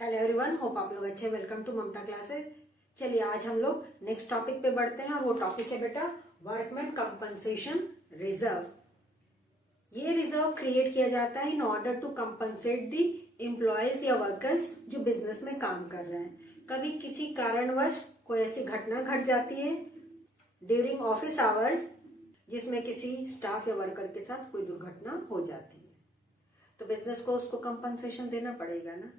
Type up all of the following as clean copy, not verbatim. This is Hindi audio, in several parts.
हेलो एवरीवन, होप आप लोग अच्छे। Welcome to Mamta classes. चलिए आज हम लोग नेक्स्ट टॉपिक पे बढ़ते हैं और वो टॉपिक है बेटा वर्कमैन कंपनसेशन रिजर्व। ये रिजर्व क्रिएट किया जाता है in order to compensate the employees या वर्कर्स जो बिजनेस में काम कर रहे हैं। कभी किसी कारणवश कोई ऐसी घटना घट जाती है ड्यूरिंग ऑफिस आवर्स जिसमें किसी स्टाफ या वर्कर के साथ कोई दुर्घटना हो जाती है, तो बिजनेस को उसको कंपनसेशन देना पड़ेगा ना।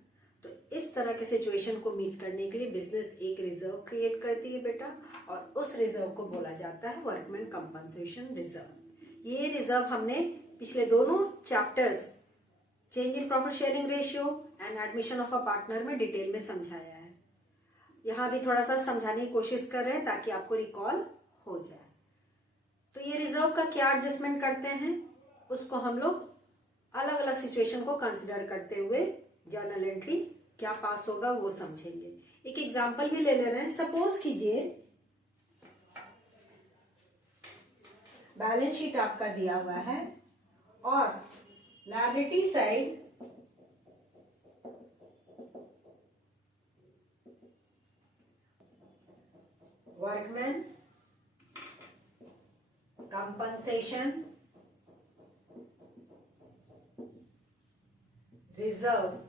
तो इस तरह के सिचुएशन को मीट करने के लिए बिजनेस एक रिजर्व क्रिएट करती है बेटा, और उस रिजर्व को बोला जाता है वर्कमैन कंपनसेशन रिजर्व। ये रिजर्व हमने पिछले दोनों chapters change in profit sharing ratio and admission of a partner में डिटेल में समझाया है। यहाँ भी थोड़ा सा समझाने की कोशिश कर रहे हैं ताकि आपको रिकॉल हो जाए। तो ये रिजर्व का क्या एडजस्टमेंट करते हैं उसको हम लोग अलग अलग सिचुएशन को कंसिडर करते हुए जर्नल एंट्री क्या पास होगा वो समझेंगे। एक एग्जांपल भी ले रहे हैं। सपोज कीजिए बैलेंस शीट आपका दिया हुआ है और liability side workman compensation reserve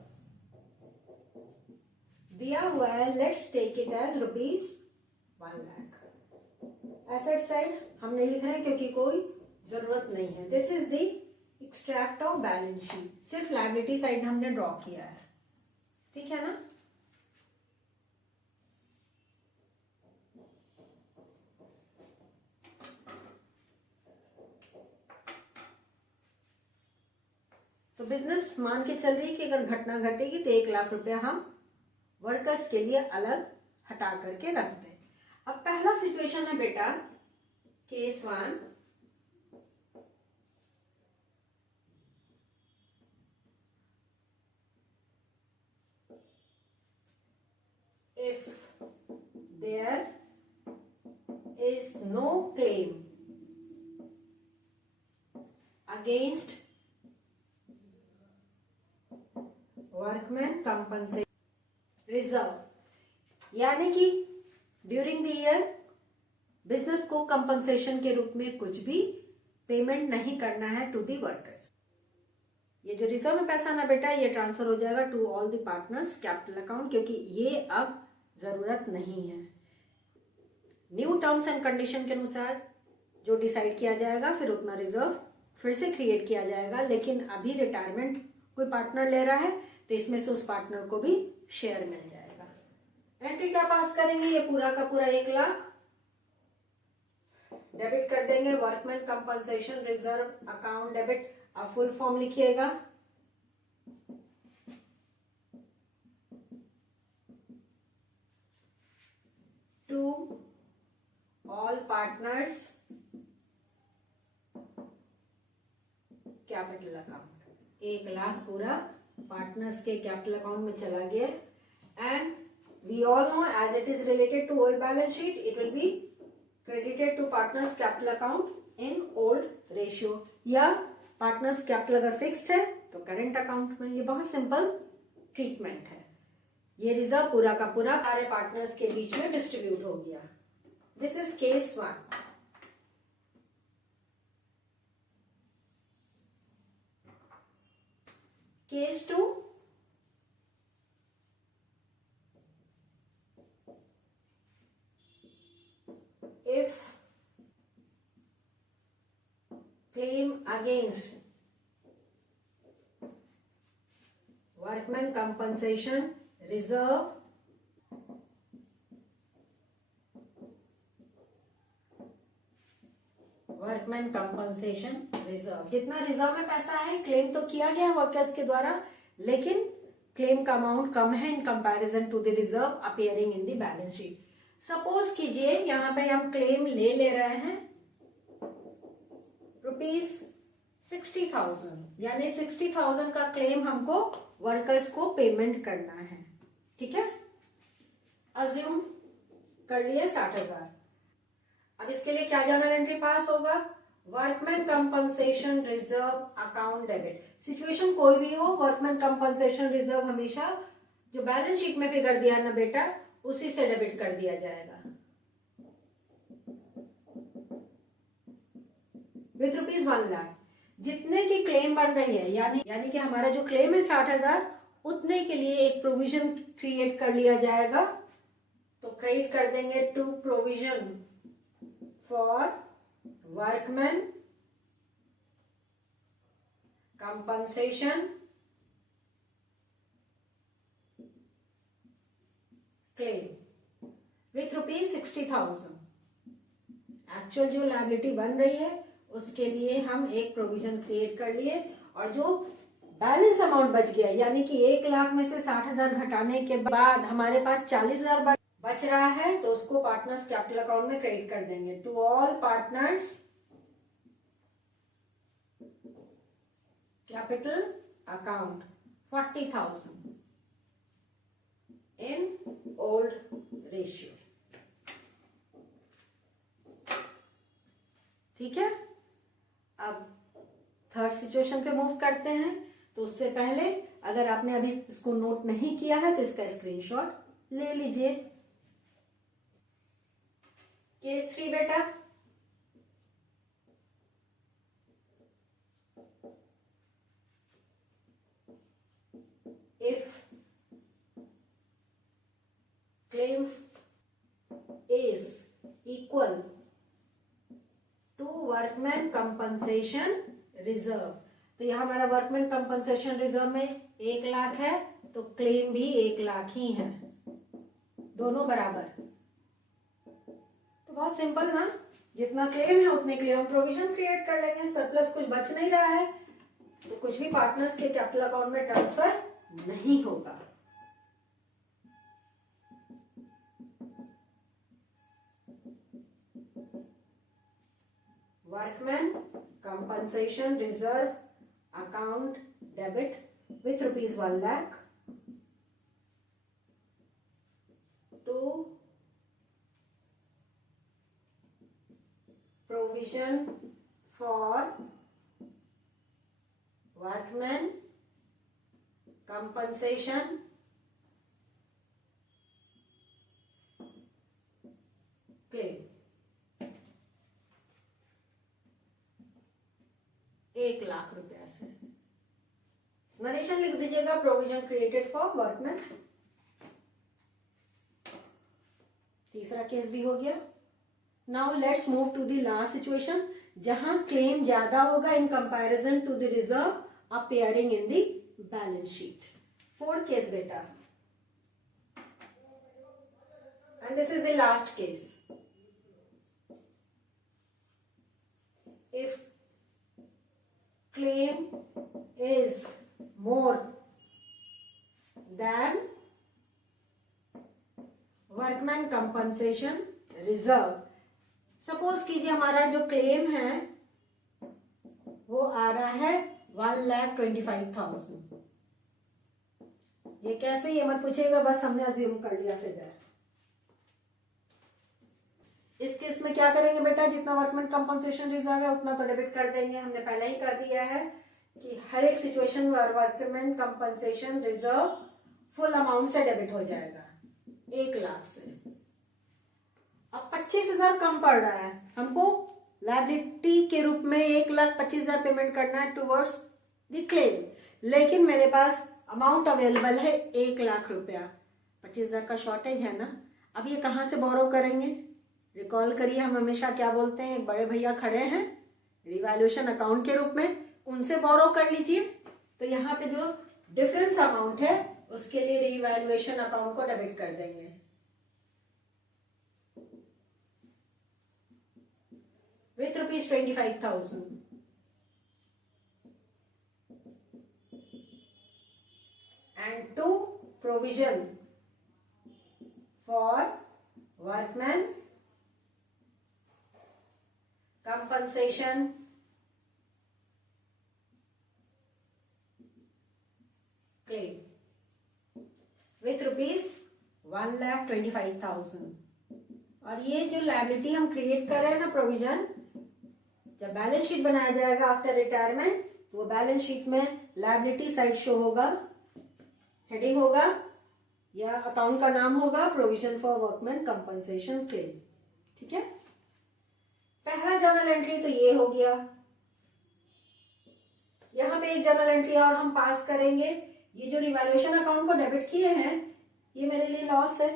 दिया हुआ है। Let's take it as ₹1 lakh. Asset side हम नहीं लिख रहे हैं क्योंकि कोई जरूरत नहीं है। This is the extract of balance sheet. सिर्फ लायबिलिटी साइड हमने ड्रॉ किया है, ठीक है ना। तो बिजनेस मान के चल रही है कि अगर घटना घटेगी तो 1 लाख रुपया हम वर्कर्स के लिए अलग हटा करके रखते हैं। अब पहला सिचुएशन है बेटा case 1। If there is no claim against workman compensation reserve, यानी कि ड्यूरिंग द ईयर बिजनेस को कंपनसेशन के रूप में कुछ भी पेमेंट नहीं करना है टू दी वर्कर्स। ये जो रिजर्व में पैसा ना बेटा ये ट्रांसफर हो जाएगा to all the partners capital account, क्योंकि ये अब जरूरत नहीं है। न्यू टर्म्स एंड कंडीशन के अनुसार जो डिसाइड किया जाएगा फिर उतना रिजर्व फिर से क्रिएट किया जाएगा। लेकिन अभी रिटायरमेंट कोई पार्टनर ले रहा है तो इसमें से उस पार्टनर को भी शेयर मिल जाएगा। एंट्री क्या पास करेंगे, ये पूरा का पूरा 1 लाख डेबिट कर देंगे workman compensation reserve account debit. अब फुल फॉर्म लिखिएगा। To all partners capital account. 1 lakh पूरा पार्टनर्स के कैपिटल अकाउंट में चला गया। And we all know as it is related to old balance sheet it will be credited to partners capital account in old ratio, या पार्टनर्स कैपिटल अगर फिक्स्ड है तो करेंट अकाउंट में। ये बहुत सिंपल ट्रीटमेंट है। ये रिजर्व पूरा का पूरा सारे पार्टनर्स के बीच में डिस्ट्रीब्यूट हो गया। This is case 1। Case 2, if claim against workman compensation reserve workman compensation reserve, जितना रिजर्व में पैसा है क्लेम तो किया गया वर्कर्स के द्वारा, लेकिन क्लेम का अमाउंट कम है in comparison to the reserve appearing in the balance sheet. Suppose कीजिए यहाँ पे हम क्लेम ले रहे हैं ₹60,000, यानी 60,000 का क्लेम हमको वर्कर्स को पेमेंट करना है, ठीक है। अज्यूम कर लिए 60,000। अब इसके लिए क्या जर्नल एंट्री पास होगा, workman compensation reserve account debit. Situation कोई भी हो, वर्कमैन कंपनसेशन रिजर्व हमेशा जो बैलेंस शीट में फिगर दिया ना बेटा, उसी से डेबिट कर दिया जाएगा विथ रुपीज 1 लाख। जितने की क्लेम बन रही है, यानी कि हमारा जो क्लेम है 60,000, उतने के लिए एक प्रोविजन क्रिएट कर लिया जाएगा। तो क्रिएट कर देंगे to provision for workman compensation claim with rupees 60,000। Actual जो लायबिलिटी बन रही है उसके लिए हम एक प्रोविजन क्रिएट कर लिए, और जो बैलेंस अमाउंट बच गया, यानी कि 1 लाख में से 60,000 घटाने के बाद हमारे पास 40,000 बच रहा है, तो उसको पार्टनर्स कैपिटल अकाउंट में क्रेडिट कर देंगे। To all partners capital account 40,000 in old ratio. ठीक है, अब थर्ड सिचुएशन पे मूव करते हैं। तो उससे पहले अगर आपने अभी इसको नोट नहीं किया है तो इसका स्क्रीनशॉट ले लीजिए। केस 3 बेटा, if claim is equal to workman compensation reserve, तो यह हमारा वर्कमैन कंपनसेशन रिजर्व में 1 लाख है, तो क्लेम भी 1 लाख ही है, दोनों बराबर। तो बहुत सिंपल ना, जितना क्लेम है उतने के लिए हम प्रोविजन क्रिएट कर लेंगे। सरप्लस कुछ बच नहीं रहा है तो कुछ भी पार्टनर्स के कैपिटल अकाउंट में ट्रांसफर नहीं होगा। Workman compensation reserve account debit with rupees 1 lakh to provision for workman compensation claim 1 lakh रुपया से। नरेशन लिख दीजिएगा, प्रोविजन क्रिएटेड फॉर वर्कमैन। तीसरा केस भी हो गया। Now let's move to the last situation, जहां क्लेम ज्यादा होगा in comparison to the reserve appearing in the balance sheet. Fourth case बेटा, and this is the last case. If claim is more than workman compensation reserve। Suppose कीजिए हमारा जो क्लेम है वो आ रहा है 1,25,000। ये कैसे, ये मत पूछिएगा, बस हमने अज्यूम कर लिया फिगर। इस केस में क्या करेंगे बेटा, जितना वर्कमैन कंपनसेशन रिजर्व है उतना तो डेबिट कर देंगे, हमने पहले ही कर दिया है कि हर एक सिचुएशन में workman compensation reserve full amount से डेबिट हो जाएगा 1 लाख से। अब 25,000 कम पड़ रहा है, हमको लायबिलिटी के रूप में 1,25,000 पेमेंट करना है टुवर्ड्स द क्लेम, लेकिन मेरे पास अमाउंट अवेलेबल है 1 लाख रुपया। 25,000 का शॉर्टेज है ना। अब ये कहाँ से बोरो करेंगे? रिकॉल करिए, हम हमेशा क्या बोलते हैं, एक बड़े भैया खड़े हैं रिवैल्यूएशन अकाउंट के रूप में, उनसे बोरो कर लीजिए। तो यहाँ पे जो डिफरेंस अमाउंट है उसके लिए रिवैल्यूएशन अकाउंट को डेबिट कर देंगे। With rupees 25,000 and to provision for workman compensation claim with rupees 1,25,000। और ये जो लायबिलिटी हम क्रिएट कर रहे हैं ना, प्रोविजन, जब बैलेंस शीट बनाया जाएगा आफ्टर रिटायरमेंट, तो वो बैलेंस शीट में लायबिलिटी साइड शो होगा, हेडिंग होगा या अकाउंट का नाम होगा provision for workman compensation claim. ठीक है, पहला जर्नल एंट्री तो ये हो गया। यहाँ पे एक जर्नल एंट्री और हम पास करेंगे। ये जो रिवैल्यूएशन अकाउंट को डेबिट किए हैं, ये मेरे लिए लॉस है।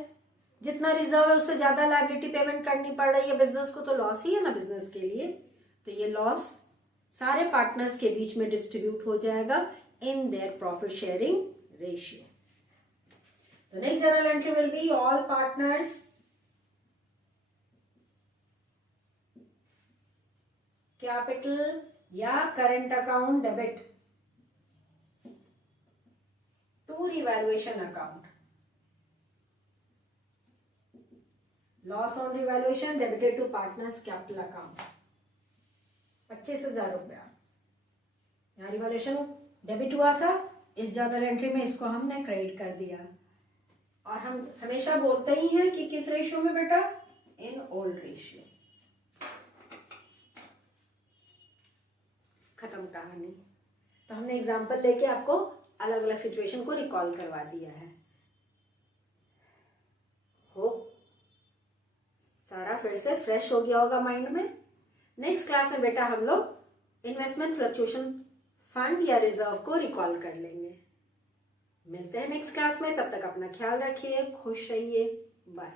जितना रिजर्व है उससे ज्यादा लायबिलिटी पेमेंट करनी पड़ रही है बिजनेस को, तो लॉस ही है ना बिजनेस के लिए। तो ये लॉस सारे पार्टनर्स के बीच में डिस्ट्रीब्यूट हो जाएगा in their profit sharing ratio. The next journal entry will be all partners capital या current account debit to revaluation account. Loss on revaluation debited to partners capital account 25,000 रुपया। यहाँ रिवैल्यूएशन डेबिट हुआ था, इस जर्नल एंट्री में इसको हमने क्रेडिट कर दिया। और हम हमेशा बोलते ही हैं कि किस रेशियो में बेटा, इन ओल्ड रेशियो। खत्म कहानी। तो हमने एग्जांपल लेके आपको अलग अलग सिचुएशन को रिकॉल करवा दिया है। होप सारा फिर से फ्रेश हो गया होगा माइंड में। नेक्स्ट क्लास में बेटा हम लोग इन्वेस्टमेंट फ्लक्चुएशन फंड या रिजर्व को रिकॉल कर लेंगे। मिलते हैं नेक्स्ट क्लास में, तब तक अपना ख्याल रखिए, खुश रहिए, बाय।